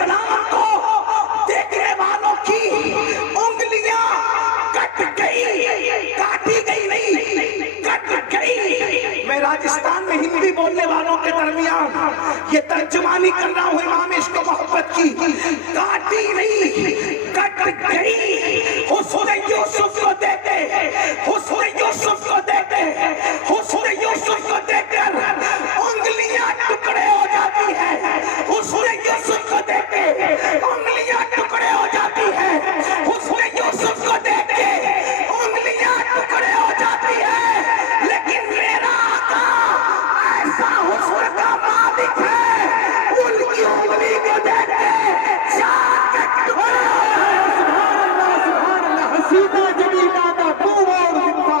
السلام کو دیکھنے والوں کی انگلیاں کٹ گئی، کاٹی گئی نہیں، کٹ گئی۔ میں راجستھان میں ہندی بولنے والوں کے درمیان یہ ترجمانی کر رہا ہوں امام عشق و محبت کی، کاٹی نہیں، کٹ گئی۔ حسن یوسف کو دیکھے، حسن یوسف کو دیکھے، حسن یوسف کو دیکھ کر انگلیاں ٹکڑے ہو جاتی ہے، حسن یوسف کو دیکھ کے انگلیاں ٹکڑے ہو جاتی ہے، حسن یوسف کو دیکھ کے انگلیاں ٹکڑے ہو جاتی ہے، لیکن میرا آقا ایسا حسن کا مالک ہے، ان کی انگلی کو دیکھ کے چاند کے ٹکڑے ہو جاتے ہیں۔ حسینہ جمیلہ کا پورا زندہ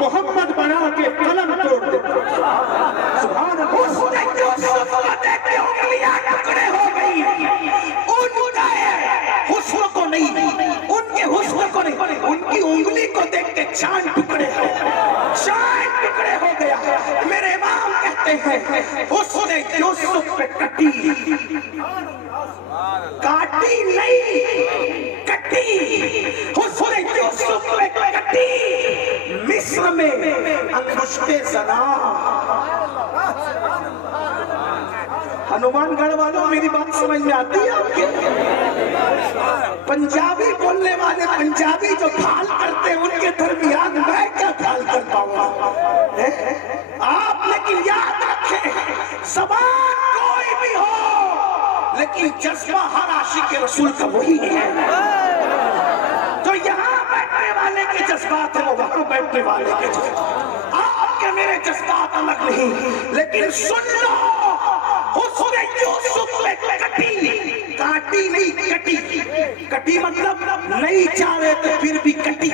محمد بنا کے قلم توڑ دیتا۔ سبحان اللہ۔ حسن یوسف کو دیکھ کے انگلیاں ٹکڑے ہو گئی، ان کا حسن کو نہیں، ان کے حسن کو نہیں، ان کی انگلی کو دیکھ کے چاند ٹکڑے ہو گیا، چاند ٹکڑے ہو گیا۔ میرے امام کہتے ہیں حسن یوسف پہ کٹی، کاٹی نہیں، کٹی، حسن یوسف پہ کٹی، مصر میں انگشت زنا۔ ہنومان گڑھ والوں میری بات سمجھ میں آتی ہے آپ کے؟ پنجابی بولنے والے پنجابی جو گھال کرتے ہیں ان کے درمیان میں کیا گھال کر پاؤں گا؟ آپ لیکن یاد رکھیں، زبان کوئی بھی ہو لیکن جذبہ ہر عاشق رسول کا وہی ہے۔ جو یہاں بیٹھنے والے کے جذبات ہیں وہ وہاں بیٹھنے والے کے جذبات، آپ کے میرے جذبات الگ نہیں، لیکن سن لو حسن یوسف پہ کٹی، کاٹی نہیں کٹی، کٹی مطلب نہیں چاہ رہے تو پھر بھی کٹی۔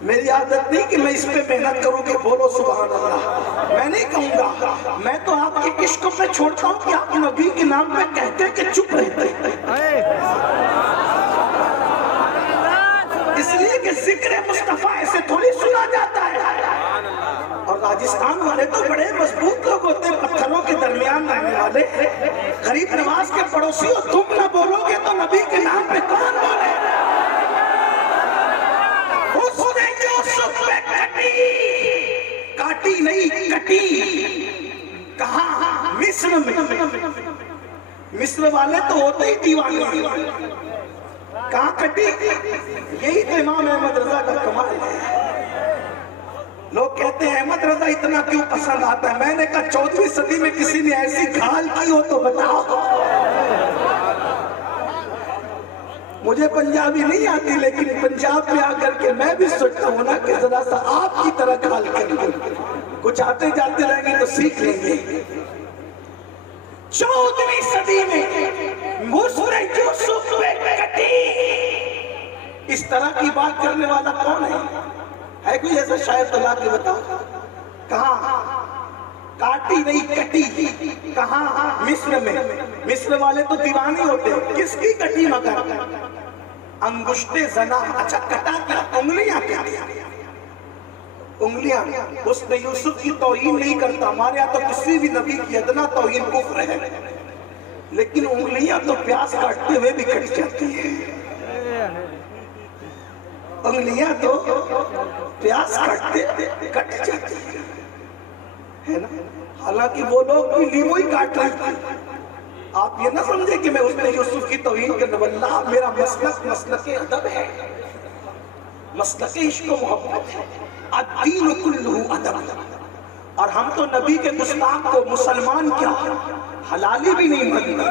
میری عادت نہیں کہ میں اس پہ محنت کروں کہ بولو سبحان اللہ، میں نہیں کہوں گا، میں تو آپ کے عشق پہ چھوڑتا ہوں کہ آپ نبی کے نام پہ کہتے کہ چپ رہتے، اس لیے کہ ذکر مصطفیٰ ایسے تھوڑی سنا جاتا ہے۔ اور راجستھان والے تو بڑے مضبوط لوگ ہوتے ہیں، پتھروں کے درمیان رہنے والے، غریب نواز کے پڑوسی ہو، تم نہ بولو گے تو نبی کے نام پہ کون بولے؟ حسن یوسف پہ کٹی، کاٹی نہیں کٹی، کہاں؟ مصر میں۔ مصر والے تو ہوتے ہی دیوانے، کہاں کٹی؟ یہی تو امام احمد رضا کا کمال ہے۔ لوگ کہتے ہیں احمد رضا اتنا کیوں پسند آتا ہے؟ میں نے کہا 14ویں صدی میں کسی نے ایسی گھال کی ہو تو بتاؤ۔ مجھے پنجابی نہیں آتی لیکن پنجاب میں آ کر کے میں بھی سوچتا ہوں نا کہ ذرا سا آپ کی طرح گھال کر لیں، کچھ آتے جاتے رہیں گے تو سیکھ لیں گے۔ 14ویں صدی میں حسن یوسف پہ کٹی، اس طرح کی بات کرنے والا کون ہے کوئی ایسا شاعر تو لا کے بتاؤ؟ کہاں؟ کاٹی نہیں کٹی، کہاں؟ مصر میں۔ مصر والے تو دیوانے ہوتے ہیں، کس کی کٹی مگر؟ انگشت زنا۔ اچھا کٹا کیا؟ انگلیاں کیا؟ انگلیاں۔ حسن یوسف کی توہین نہیں کرتا، ہمارے یہاں تو کسی بھی نبی کی ادنا توہین کفر ہے، لیکن انگلیاں تو پیاس کاٹتے ہوئے بھی کٹ جاتی ہیں، انگلیاں تو پیاس کاٹتے کٹ جاتی ہے نا۔ حالانکہ وہ لوگ بھی لیمو ہی کاٹ رہے تھے۔ آپ یہ نہ سمجھے کہ میں حسن یوسف کی توہین کرنے والا، میرا مسلک مسلک ادب ہے، مسلک عشق و محبت ہے، الدین کلہ ادب۔ اور ہم تو نبی کے گستاخ کو مسلمان کیا حلالی بھی نہیں مانتے،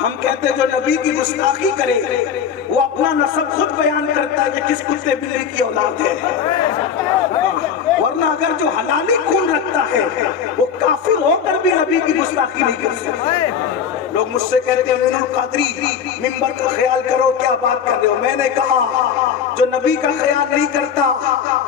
ہم کہتے جو نبی کی گستاخی کرے وہ اپنا نسب خود بیان کرتا ہے کہ کس کتے بلی کی اولاد ہے، ورنہ اگر جو حلالی خون رکھتا ہے وہ کافر ہو کر بھی نبی کی گستاخی نہیں کر سکتا۔ لوگ مجھ سے کہتے ہیں مینو القادری ممبر کا خیال کرو، کیا بات کر رہے ہو؟ میں نے کہا جو نبی کا خیال نہیں کرتا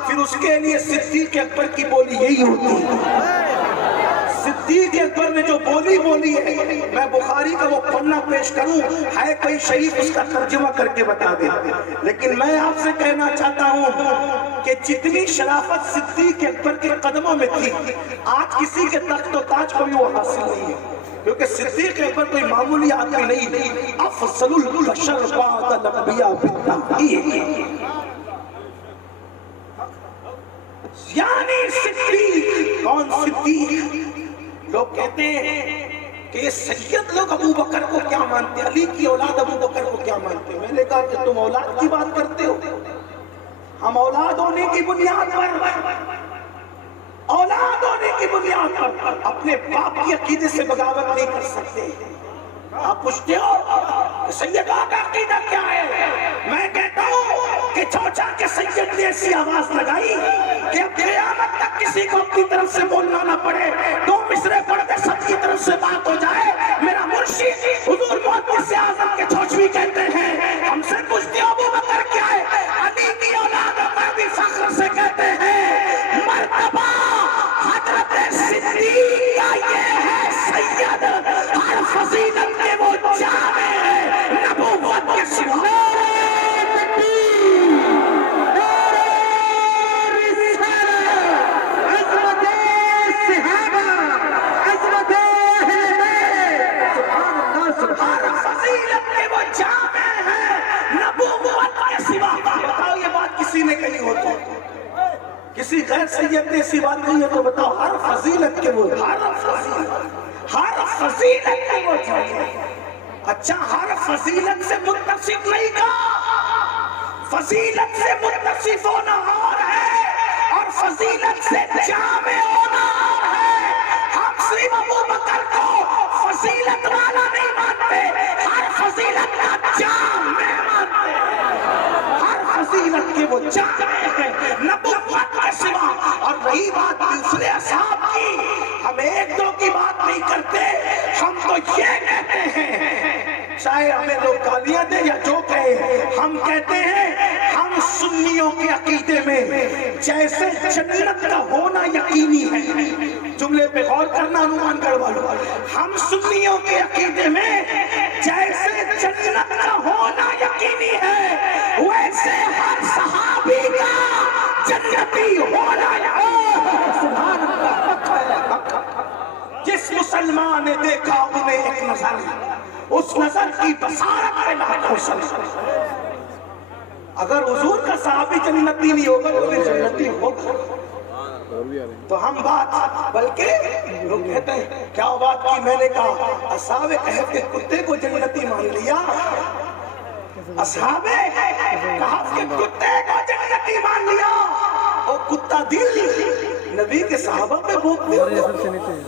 پھر اس کے لیے صدیق اکبر کی بولی یہی ہوتی ہے، صدیق اکبر نے جو بولی ہے، میں بخاری کا وہ پڑھنا پیش کروں، ہے کوئی شریف اس کا ترجمہ کر کے بتا دے، لیکن میں آپ سے کہنا چاہتا ہوں کہ جتنی شرافت صدیق اکبر کے قدموں میں تھی، آج کسی کے تخت و تاج کو بھی وہ حاصل نہیں ہے، کیونکہ صدیق اکبر کوئی معمولی آدمی نہیں، افضل البشر بعد الانبیاء بالتحقیق، یعنی صدیق۔ کون صدیق؟ لوگ کہتے ہیں کہ یہ سید لوگ ابو بکر کو کیا مانتے ہیں، علی کی اولاد ابو بکر کو کیا مانتے ہیں؟ میں نے کہا کہ تم اولاد کی بات کرتے ہو، ہم اولاد ہونے کی بنیاد پر اپنے باپ کی عقیدے سے بغاوت نہیں کر سکتے۔ آپ پوچھتے ہو سیدہ کا عقیدہ کیا ہے؟ میں کہتا ہوں کہ چوچا کے سید نے ایسی آواز لگائی کہ اب قیامت تک کسی کو اپنی طرف سے بولنا نہ پڑے، دو مصرے پڑھ دے سب کی طرف سے بات ہو جائے۔ میرا مرشد حضور محدث اعظم کے چوچوی کہتے ہیں، ہم سے پوچھتے ہو ابو بکر کیا ہے؟ علی کی اولاد پر بھی فخر سے کہتے ہیں مرتبہ حضرت صدیق کا یہ ہے سید، ہر فضیلت کے وہ جامع ہے، نبوت کے سوا کسی غیر سید نے ایسی بات کہی ہے تو بتاؤ، ہر فضیلت کے وہ، ہر فضیلت کے وہ چاہیے۔ اچھا، ہر فضیلت سے متصف نہیں کہا، فضیلت سے متصف ہونا اور ہے اور فضیلت سے جامع ہونا اور ہے۔ ہم صرف ابو بکر کو فضیلت والا نہیں مانتے، ہر فضیلت کا جامع مانتے ہیں، ہر فضیلت کے وہ جامع ہیں، نبوت کے سوا۔ اور رہی بات دوسرے اصحاب کی، ہم ایک دو کی بات نہیں کرتے، ہم تو یہ کہتے ہیں، چاہے ہمیں لوگ گالیاں دیں یا جو کہیں، ہم کہتے ہیں ہم سنیوں کے عقیدے میں جیسے جنت کا ہونا یقینی ہے، جملے پہ غور کرنا عنوان گڑھ والو، ہم سنیوں کے عقیدے میں جیسے جنت کا ہونا یقینی ہے، ویسے ہر صحابی کا جنتی ہونا سبحان اللہ۔ جس مسلمان نے دیکھا انہیں ایک نظر، اس نظر کی بصارت پہ لاکھوں سر۔ اگر حضور کا صحابی جنتی نہیں ہوگا تو بھی جنتی ہوگا، تو ہم بات، بلکہ لوگ کہتے ہیں کیا بات کی؟ میں نے کہا اصحاب کہف کے کتے کو جنتی مان لیا، اصحاب کہف کے کتے کو جنتی مان لیا، اور کتا دل نبی کے صحابہ پہ بھوک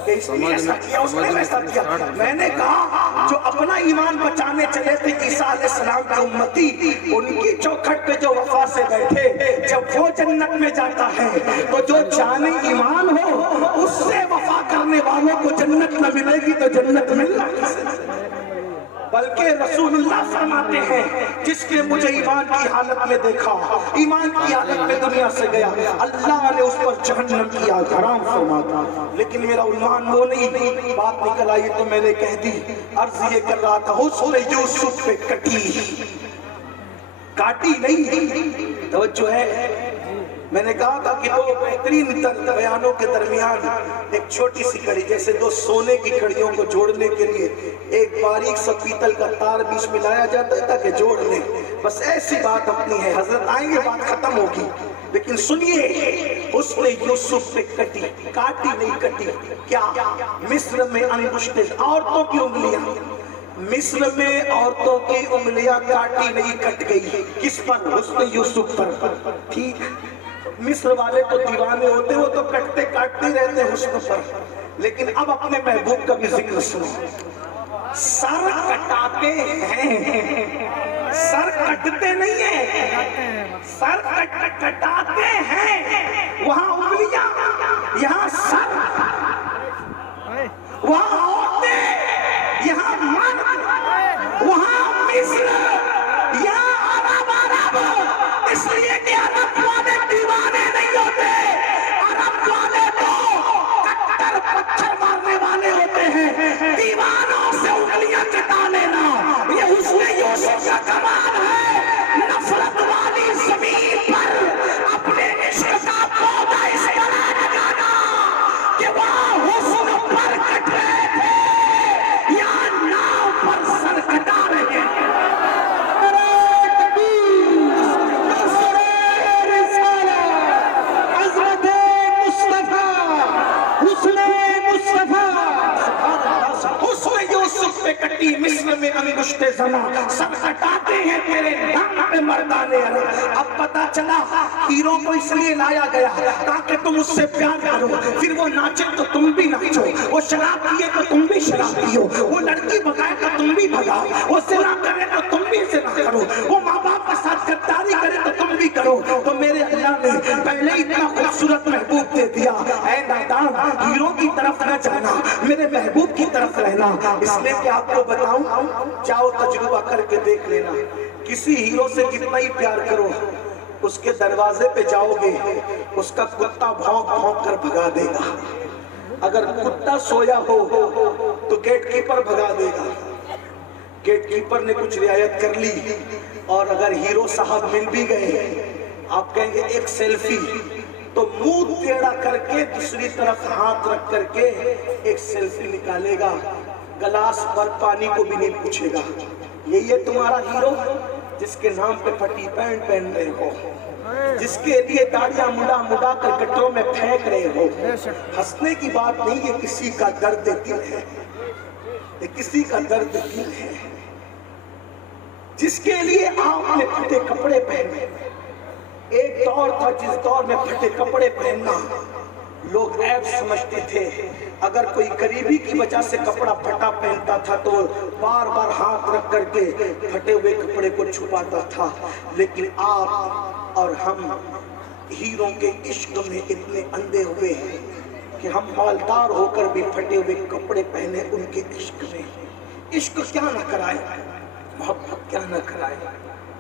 کہ اس نے ایسا کیا، اس نے ایسا کیا۔ میں نے کہا جو اپنا ایمان بچانے چلے تھے عیسیٰ علیہ السلام کے امتی، ان کی چوکھٹ پہ جو وفا سے بیٹھے، جب وہ جنت میں جاتا ہے تو جو جانے ایمان ہو اس سے وفا کرنے والوں کو جنت نہ ملے گی تو جنت ملنا کیسے؟ بلکہ رسول اللہ فرماتے ہیں جس نے مجھے ایمان کی حالت میں دیکھا، ایمان کی حالت میں دنیا سے گیا، اللہ نے اس پر جہنم کی آگ حرام فرما دی۔ لیکن میرا عنوان وہ نہیں، بات نکل آئی تو میں نے کہہ دی۔ عرض یہ کر رہا تھا حسن یوسف پہ کاٹی نہیں، توجہ ہے۔ میں نے کہا تھا کہ دو بہترین بیانوں کے درمیان ایک چھوٹی سی کڑی، جیسے دو سونے کی کڑیوں کو جوڑنے کے لیے ایک باریک سا پیتل کا تار بیچ میں لایا جاتا ہے تاکہ جوڑ لیں، بس ایسی بات اپنی ہے۔ حضرت آئیں گے بات ختم ہوگی، لیکن سنیے، حسن یوسف پہ کاٹی نہیں کٹی۔ کیا؟ مصر میں انگشتیں، عورتوں کی انگلیاں، مصر میں عورتوں کی انگلیاں کاٹی نہیں کٹ گئی، کس پر؟ حسن یوسف پر۔ ٹھیک، مصر والے تو دیوانے ہوتے، وہ تو کٹتے کاٹتے رہتے حسن پر، لیکن اب اپنے محبوب کا بھی ذکر سنو۔ سر کٹاتے ہیں، سر کٹتے نہیں ہیں، سر کٹاتے ہیں، وہاں انگلیاں، یہاں سر، وہاں عورتیں، یہاں مرد، وہاں مصر، یہاں عرب، اس لیے کہ عرب والے دیوانے نہیں ہوتے، عرب والے تو کٹر پتھر مارنے کا کمال ہے نفرت والی زمین پر اپنے عشق کا پودا اس طرح لگانا کہ وہاں حسن پر کٹ رہے تھے یا ناؤ پر سر کٹا رہے ہیں. کٹی مصر میں انگشت زنا سب کٹاتے ہیں تیرے نام پہ مردانے عرب. اب پتا چلا ہیروں کو اس لیے لایا گیا تاکہ تم اس سے پیار کرو, پھر وہ ناچے تو تم بھی ناچو, وہ شراب پیے تو تم بھی شراب پیو, وہ لڑکی بھگائے تو تم بھی بھگاؤ, وہ زنا کرے تو تم بھی زنا کرو, وہ ماں باپ کے ساتھ غداری کرے تو تم بھی کرو. تو میرے اللہ نے پہلے اتنا خوبصورت محبوب دے دیا, اے نادان ہیروں کی طرف نہ جانا, میرے محبوب کی طرف رہنا. اس لیے کہ آپ کو بتاؤں, جاؤ تجربہ کر کے دیکھ لینا, کسی ہیرو سے کتنا ہی پیار کرو, اس کے دروازے پہ جاؤ گے اس کا کتا بھونک بھونک کر بھگا دے گا. اگر کتا سویا ہو تو گیٹ کیپر بھگا دے گا, گیٹ کیپر نے کچھ رعایت کر لی, اور اگر ہیرو صاحب مل بھی گئے آپ کہیں گے ایک سیلفی, تو منہ ٹیڑھا کر کے دوسری طرف ہاتھ رکھ کر کے ایک سیلفی نکالے گا, گلاس پر پانی کو بھی نہیں پوچھے گا. یہی ہے تمہارا ہیرو جس کے نام پہ پھٹی پینٹ پہن رہے ہو, جس کے لیے داڑیاں مڈا مڈا کر گٹروں میں پھینک رہے ہو. ہنسنے کی بات نہیں, یہ کسی کا درد دل ہے, یہ کسی کا درد دل ہے جس کے لیے آپ نے پھٹے کپڑے پہنے. ایک دور تھا جس دور میں پھٹے کپڑے پہننا لوگ عیب سمجھتے تھے. اگر کوئی غریبی کی وجہ سے کپڑا پھٹا پہنتا تھا تو بار بار ہاتھ رکھ کر کے پھٹے ہوئے کپڑے کو چھپاتا تھا. لیکن آپ اور ہم ہیروں کے عشق میں اتنے اندھے ہوئے ہیں کہ ہم مالدار ہو کر بھی پھٹے ہوئے کپڑے پہنے ان کے عشق میں. عشق کیا نہ کرائے, محبت کیا نہ کرائے.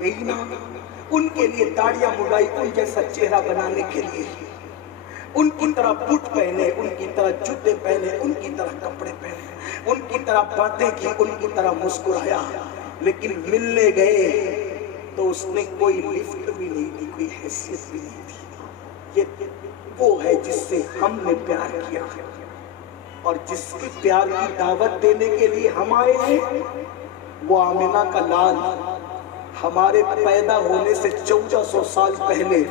یہی نا ان کے لیے داڑیاں مڈائی ان جیسا چہرہ بنانے کے لیے, ان کی طرح بوٹ پہنے, ان کی طرح جوتے پہنے, ان کی طرح کپڑے پہنے, ان کی طرح باتیں کی, ان کی طرح مسکرایا. لیکن ملنے گئے تو اس نے کوئی لفٹ بھی نہیں دی, کوئی حیثیت بھی نہیں دی. یہ وہ ہے جس سے ہم نے پیار کیا ہے, اور جس کے پیار کی دعوت دینے کے لیے ہم آئے ہیں وہ آمنہ کا لال ہمارے پیدا ہونے سے 1400 سال پہلے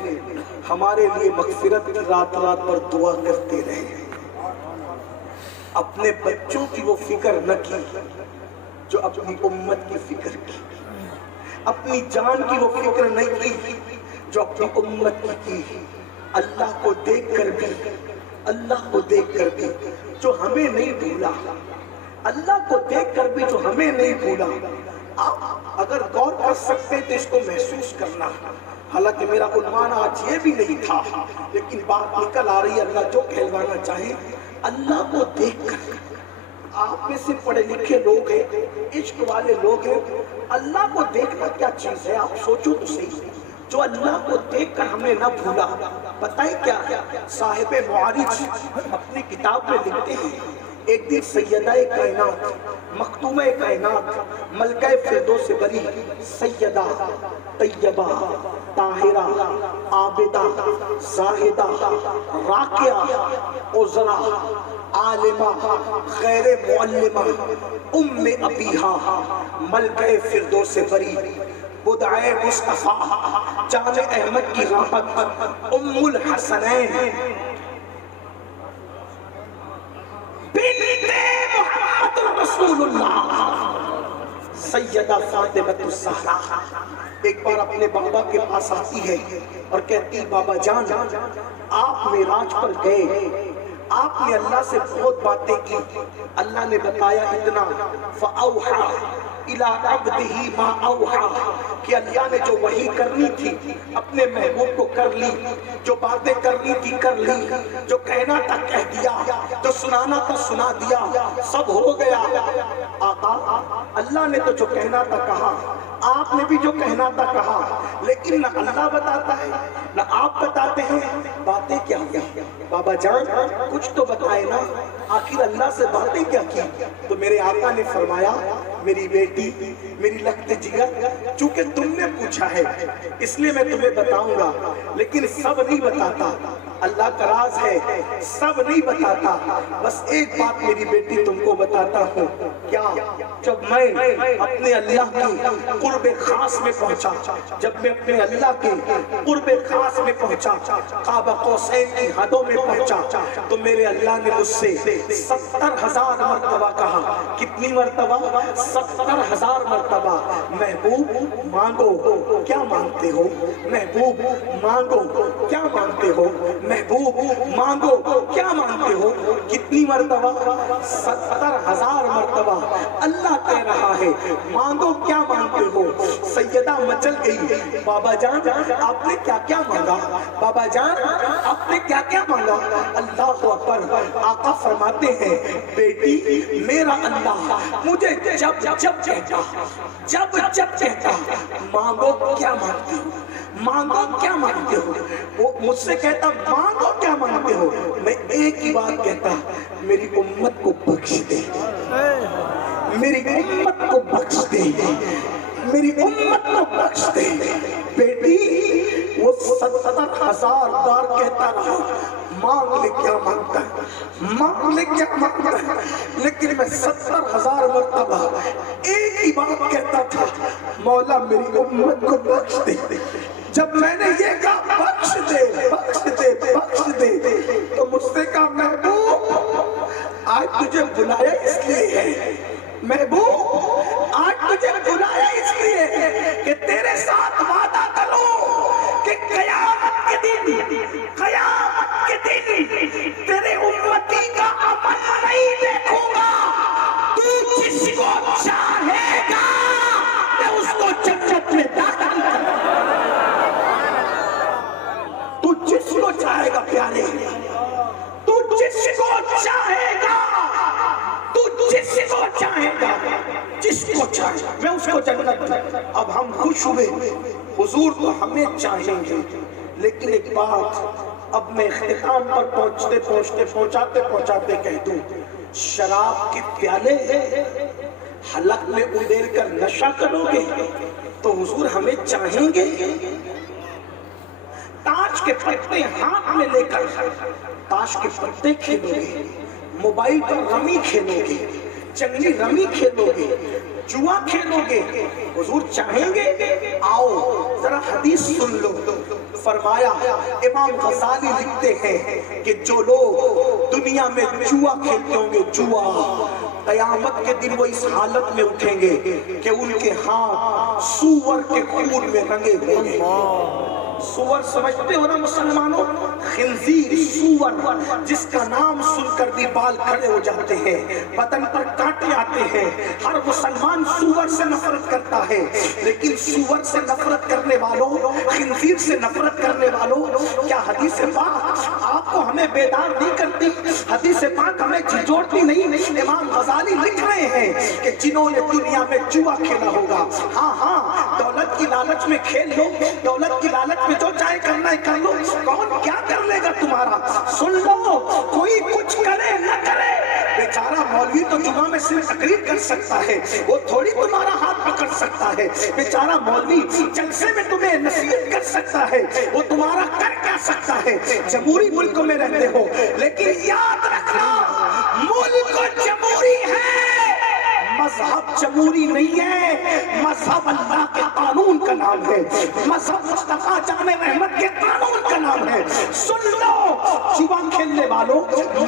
ہمارے لیے مغفرت کی رات رات پر دعا کرتے رہے. اپنے بچوں کی وہ فکر نہ کی جو اپنی امت کی فکر کی, اپنی جان کی وہ فکر نہیں کی جو اپنی امت کی. اللہ کو دیکھ کر بھی, اللہ کو دیکھ کر بھی جو ہمیں نہیں بھولا, اللہ کو دیکھ کر بھی جو ہمیں نہیں بھولا. آپ اگر غور کر سکتے تو اس کو محسوس کرنا. حالانکہ میرا عنوان آج یہ بھی نہیں تھا, لیکن بات نکل آ رہی ہے. اللہ جو کہلوانا چاہے, اللہ کو دیکھ کر. آپ میں سے پڑھے لکھے لوگ ہیں, عشق والے لوگ ہیں, اللہ کو دیکھنا کیا چیز ہے آپ سوچو تو صحیح. جو اللہ کو دیکھ کر ہمیں نہ بھولا, بتائیں کیا ہے. صاحب معارج اپنی کتاب میں لکھتے ہیں, ایک دن سیدہ کائنات, مختومہ کائنات, ملکہ فردوس بری, سیدہ طیبہ طاہرہ عابدہ زاہدہ راکعہ عذرا عالمہ غیر معلمہ ام ابیہا, ملکہ فردوس بری, بدعائے مصطفیٰ, جان احمد کی راحت, ام الحسنین, بنت محمد رسول اللہ, سیدہ فاطمہ الزہرا. ایک بار اپنے بابا کے پاس آتی ہے اور کہتی, بابا جان آپ معراج پر گئے, آپ نے اللہ سے بہت باتیں کی, اللہ نے بتایا اتنا, فَأَوْحَى إِلَىٰ عَبْدِهِ مَا أَوْحَى, کہ اللہ نے جو وحی کرنی تھی اپنے محبوب کو کر لی, جو باتیں کرنی تھی کر لی, جو کہنا تھا کہہ دیا, جو سنانا تھا سنا دیا, سب ہو گیا. آقا اللہ نے تو جو کہنا تھا کہا, آپ نے بھی جو کہنا تھا کہا، لیکن نہ اللہ بتاتا ہے نہ آپ بتاتے ہیں، باتیں کیا کیا؟ بابا جان کچھ تو بتائے نا، آخر اللہ سے باتیں کیا کی؟ تو میرے آقا نے فرمایا میری بیٹی، میری لگتے جگر، چونکہ تم نے پوچھا ہے اس لیے میں تمہیں بتاؤں گا، لیکن سب نہیں بتاتا، اللہ کا راز ہے، سب نہیں بتاتا، بس ایک بات میری بیٹی تم کو بتاتا ہوں۔ کیا؟ جب میں اپنے اللہ کی قرب خاص میں پہنچا، جب میں اپنے اللہ کے قرب خاص میں پہنچا، قاب قوسین کی حدوں میں پہنچا، تو میرے اللہ نے مجھ سے 70,000 مرتبہ کہا۔ کتنی مرتبہ؟ 70,000 مرتبہ، محبوب مانگو، کیا مانگتے ہو؟ محبوب مانگو، کیا مانگتے ہو؟ محبوب مانگو، کیا مانگتے ہو؟ کتنی مرتبہ؟ 70,000 مرتبہ اللہ کہہ رہا ہے مانگو، کیا مانگتے ہو؟ سیدہ مچل گئی، بابا جان آپ نے کیا کیا مانگا؟ بابا جان آپ نے کیا کیا مانگا؟ اللہ اکبر۔ آقا فرماتے ہیں بیٹی میرا اللہ مجھے جب جب کہتا مانگو کیا مانگتے ہو، مانگو کیا مانگتے ہو، وہ مجھ سے کہتا مانگو کیا مانگتے ہو، میں ایک ہی بات کہتا میری امت کو بخش دے، میری امت کو بخش دے، میری امت کو بخش دے۔ بیٹی وہ 70,000 بار کہتا رہا مانگ لے کیا مانگتا ہے، مانگ لے کیا مانگتا ہے، لیکن میں 70,000 مرتبہ ایک ہی بات کہتا تھا مولا میری امت کو بخش دے۔ جب میں نے یہ کہا بخش دے بخش دے بخش دے، تو مجھ سے کہا محبوب آج تجھے بلایا اس لیے ہے، محبوب آج تجھے بلایا اس لیے ہے کہ تیرے ساتھ وعدہ کروں کہ قیامت کے دن تیرے امتی کا عمل نہیں دیکھوں گا، تو جس کو چاہے گا میں اس کو جنت میں داخل کروں گا، تو جس کو چاہے گا پیارے، تو جس کو چاہے گا، تو جس کو چاہے گا، جس کو چاہے گا میں اس کو جنت میں۔ اب ہم خوش ہوئے، حضور تو ہمیں چاہیں گے، لیکن ایک بات اب میں اختتام پر پہنچاتے پہنچاتے کہہ دوں، شراب کے پیالے حلق میں اندھیر کر نشہ کرو گے تو حضور ہمیں چاہیں گے؟ تاش کے پتے ہاتھ میں لے کر تاش کے پتے کھیلو گے، موبائل پر رمی کھیلو گے، جنگلی رمی کھیلو گے، جوا کھیلو گے، حضور چاہیں گے؟ آؤ ذرا حدیث سن لو۔ فرمایا امام غزالی لکھتے ہیں کہ جو لوگ دنیا میں جوا کھیلتے ہوں گے، جوا، قیامت کے دن وہ اس حالت میں اٹھیں گے کہ ان کے ہاتھ سور کے خون میں رنگے ہوں گے۔ سور سمجھتے ہو نا مسلمانوں؟ خنزیر، سور، جس کا نام سن کر بھی بال کھڑے ہو جاتے ہیں، بدن پر کانٹے آتے ہیں۔ ہر مسلمان سور سے نفرت کرتا ہے، لیکن سور سے نفرت کرنے والوں، خنزیر سے نفرت کرنے والوں، کیا حدیث پاک آپ کو ہمیں بیدار نہیں کرتی؟ حدیث پاک ہمیں جھنجھوڑتی نہیں؟ امام غزالی لکھ رہے ہیں کہ جنہوں نے دنیا میں جوا کھیلا ہوگا، ہاں دولت کی لالچ میں کھیل لو، دولت کی لالچ میں جو چاہے کرنا ہے کر لو، کون کیا کر لے گا تمہارا؟ سن لو، کوئی کچھ کرے نہ کرے، بیچارہ مولوی تو جمعہ میں صرف تقریر کر سکتا ہے، وہ تھوڑی تمہارا ہاتھ پکڑ سکتا ہے۔ بیچارہ مولوی جلسے میں تمہیں نصیحت کر سکتا ہے، وہ تمہارا کر کیا سکتا ہے؟ جمہوری ملک میں رہتے ہو، لیکن یاد رکھنا ملک جمہوری ہے، مذہب جمہوری نہیں ہے، مذہب اللہ کے قانون کا نام ہے، مذہب مصطفیٰ جان رحمت کے قانون کا نام ہے۔ سن لو، جوا کھیلنے والوں،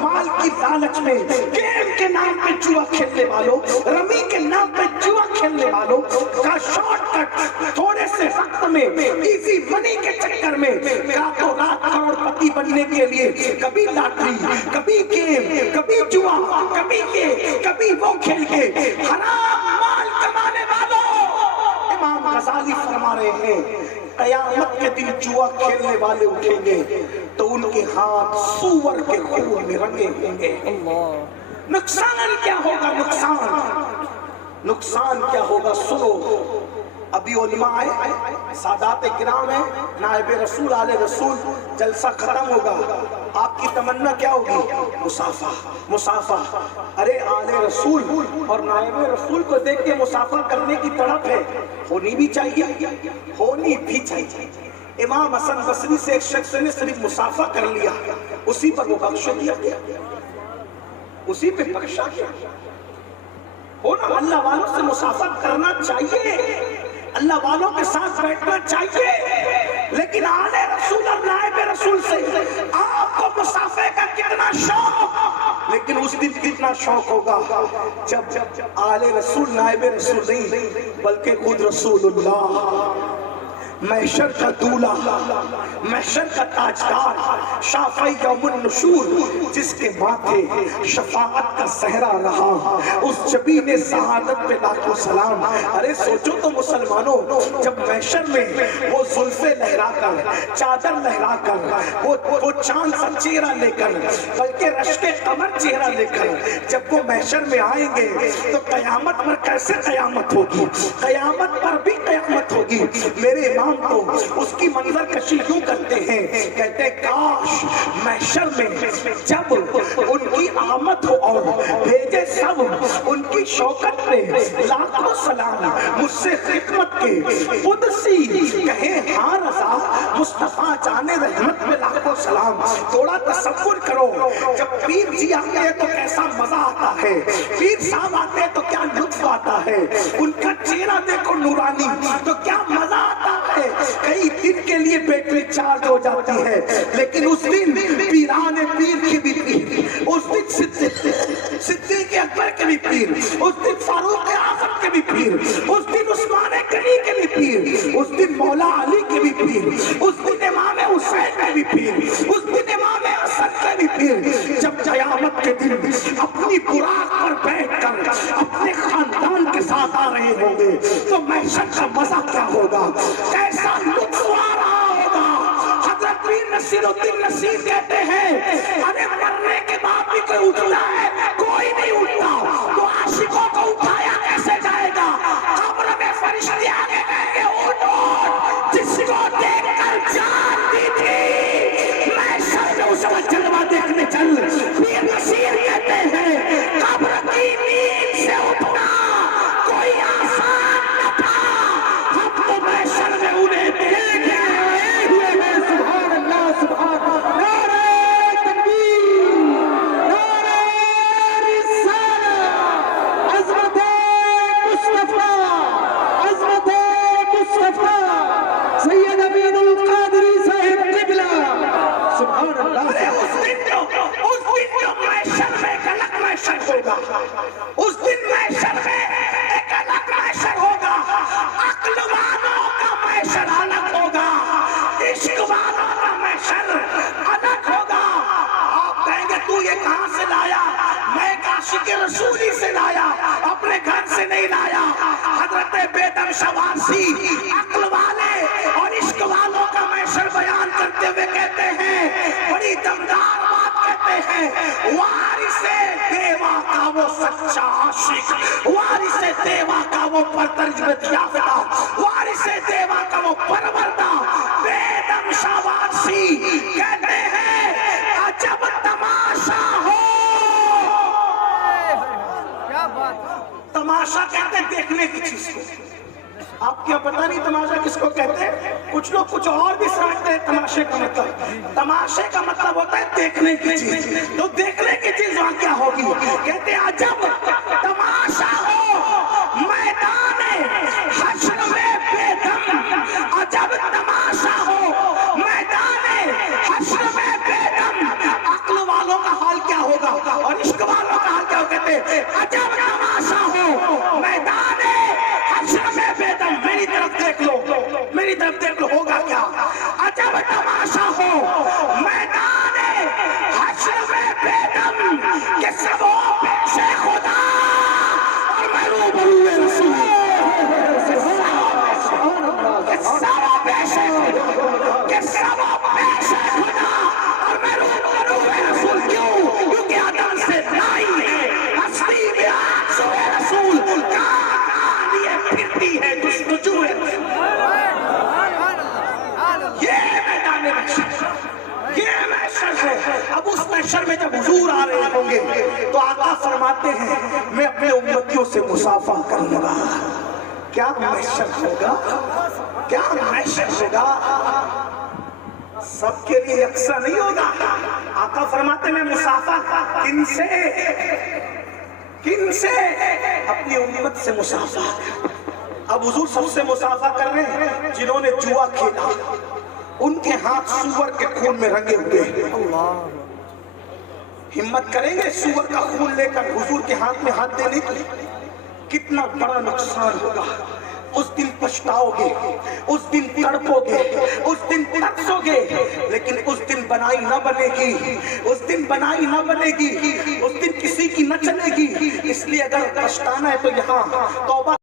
مال کی لالچ میں گیم کے نام پہ جوا کھیلنے والوں، رمی کے نام پہ جوا کھیلنے والوں کا شارٹ کٹ تھوڑے سے وقت میں ایزی منی کے چکر میں راتوں رات کروڑ پتی بننے کے لیے کبھی لاٹری، کبھی گیم، کبھی جوا، کبھی یہ، کبھی وہ کھیل کے حرام مال کمانے والوں، امام غزالی فرما رہے ہیں قیامت کے دن جوا کھیلنے والے اٹھیں گے تو ان کے ہاتھ سور کے خون میں رنگے ہوں گے۔ نقصان کیا ہوگا؟ نقصان کیا ہوگا؟ سنو، ابھی علماء آئے، سادات کرام ہیں، نائب رسول آل رسول، جلسہ ختم ہوگا، آپ کی تمنا کیا ہوگی؟ مصافحہ، مصافحہ۔ ارے آل رسول اور نائب رسول کو دیکھ کے مصافحہ کرنے کی تڑپ ہے، ہونی بھی چاہیے، ہونی بھی چاہیے۔ امام حسن بصری سے ایک شخص نے صرف مصافحہ کر لیا، اسی پر وہ بخش دیا گیا، اسی پہ بخشا گیا۔ ہونا اللہ والوں سے مصافحہ کرنا چاہیے، اللہ والوں کے ساتھ بیٹھنا چاہیے، لیکن آل رسول اور نائب رسول سے آپ کو مصافحے کا کتنا شوق، لیکن اس دن کتنا شوق ہوگا جب آل رسول نائب رسول نہیں بلکہ خود رسول اللہ، محشر کا دولہا، محشر کا تاجدار، شافعی یوم النشور، جس کے ماتھے شفاعت کا صحرا رہا، اس جبین سعادت پہ لاکھوں سلام۔ ارے سوچو تو مسلمانوں، جب محشر میں وہ زلفیں لہرا کر، چادر لہرا کر، وہ چاند سا چہرہ لے کر، بلکہ رشک قمر چہرہ لے کر جب وہ محشر میں آئیں گے تو قیامت پر کیسے قیامت ہوگی، قیامت پر بھی قیامت ہوگی۔ میرے امام تو اس کی منظر کشی کیوں کرتے ہیں، کہتے ہیں کاش محشر میں جب ان کی آمد ہو اور بھیجے سب ان کی شوکت پہ لاکھوں سلام، مجھ سے خدمت کے قدسی کہیں ہاں رضا، مصطفیٰ جان رحمت پہ لاکھوں سلام۔ تھوڑا تصور کرو، جب پیر جی آتے ہیں تو کیسا مزہ آتا ہے، پیر صاحب آتے ہیں تو کیا لطف آتا ہے، ان کا چہرہ دیکھو نورانی تو کیا مزہ آتا ہے۔ کئی دن کے لیے بیٹری چارج ہو جاتی ہے، لیکن اس دن پیران پیر کی بھی پیر، اس دن صدیق اکبر کے بھی پیر، اس دن فاروق اعظم کے بھی پیر، اس دن عثمان غنی کے بھی پیر، اس دن مولا علی کے بھی پیر، اس دن امام حسین کے بھی پیر، اس دن امام حسن کے بھی پیر۔ جب قیامت کے دن اپنی براق پر بیٹھ کر اپنے خاندان کے ساتھ آ رہے ہوں گے تو محشر کا مزہ کیا ہوگا، کیسا لطف آ رہا ہوگا۔ حضرت پیر نصیر الدین نصیر کہتے ہیں ارے مرنے کے بعد بھی کوئی اٹھتا ہے، کوئی نہیں اٹھتا، تو عاشقوں کو اٹھایا کیسے جائے گا؟ قبر میں فرشتے آگے کہیں گے اٹھو، جس کو دیکھ کر جان دی تھی محشر میں اس کا جلوہ دیکھنے چل۔ پیر نصیر کہتے ہیں قبر کی نیند سے اٹھنا کوئی آسان نہ تھا، ہم تو محشر میں انہیں دیکھ آئے ہوئے ہیں۔ سبحان اللہ، سبحان اللہ، نعرہ تکبیر، نعرہ رسالہ، عظمت مصطفیٰ، عظمت مصطفیٰ، سید امین القادری صاحب قبلہ، سبحان اللہ۔ اس دن جو محشر میں ایک الگ محشر ہوگا، اس دن محشر میں ایک الگ محشر ہوگا، عقل والوں کا محشر الگ ہوگا، عشق والوں کا محشر الگ ہوگا۔ آپ کہیں گے تو یہ کہاں سے لایا؟ میں ایک عاشق رسولی سے لایا، اپنے گھر سے نہیں لایا۔ حضرت بیدم شوارسی عقل والے اور عشق والوں کا محشر بیان کرتے ہوئے کہتے ہیں، بڑی دمدار بات کہتے ہیں، وارث دیوا کا وہ سچا عاشق، وارث دیوا کا وہ پرترجمت یافتہ، وارث دیوا کا وہ پروردہ بیدم شوارسی کہتے ہیں عجب تماشا ہو۔ تماشا کہتے ہیں دیکھنے کی چیز کو، آپ کیا پتہ نہیں تماشا کس کو کہتے ہیں؟ کچھ لوگ کچھ اور بھی سمجھتے ہیں تماشے کا مطلب، تماشے کا مطلب ہوتا ہے دیکھنے کی چیز، تو دیکھنے کی چیز وہاں کیا ہوگی؟ کہتے ہیں عجب تماشا ہو میدان حشر میں بیدم، عجب تماشا ہو میدان حشر میں بیدم۔ عقل والوں کا حال کیا ہوگا اور عشق والوں کا حال کیا ہوگا؟ کہتے ہیں عجب تماشا ہو میدان حشر میں بیدم۔ میری طرف دیکھ لو، میری طرف دیکھ لو، ہوگا کیا؟ عجب تماشا ہو میدان حشر میں بیدم کہ سب ہو پیش خدا اور میں روبرو رسول، کہ سب ہو پیش خدا، کہ سب ہو پیش خدا اور میں روبرو رسول۔ کیوں؟ کیونکہ آدم سے لائی ہستی میں آج سوئے رسول، کہاں لیے پھرتی ہے جستجو محشر میں جب حضور آ رہے ہوں گے تو آقا فرماتے ہیں میں اپنے امتیوں سے مصافحہ کروں گا. کیا محشر ہوگا, کیا محشر ہوگا, سب کے لیے یکساں نہیں ہوگا. آقا فرماتے ہیں میں مصافحہ کن سے اپنی امت سے مصافحہ. اب حضور سب سے مصافحہ کر رہے ہیں جنہوں نے جوا کھیلا, ان کے ہاتھ سور کے خون میں رنگے ہوئے. ہمت کریں گے سور کا خون لے کر حضور کے ہاتھ میں ہاتھ دینے کی؟ کتنا بڑا نقصان ہوگا. اس دن پچھتاؤ گے, اس دن تڑپو گے, اس دن ترسو گے, لیکن اس دن بنائی نہ بنے گی, اس دن بنائی نہ بنے گی, اس دن کسی کی نہ چلے گی. اس لیے اگر پچھتانا ہے تو یہاں توبہ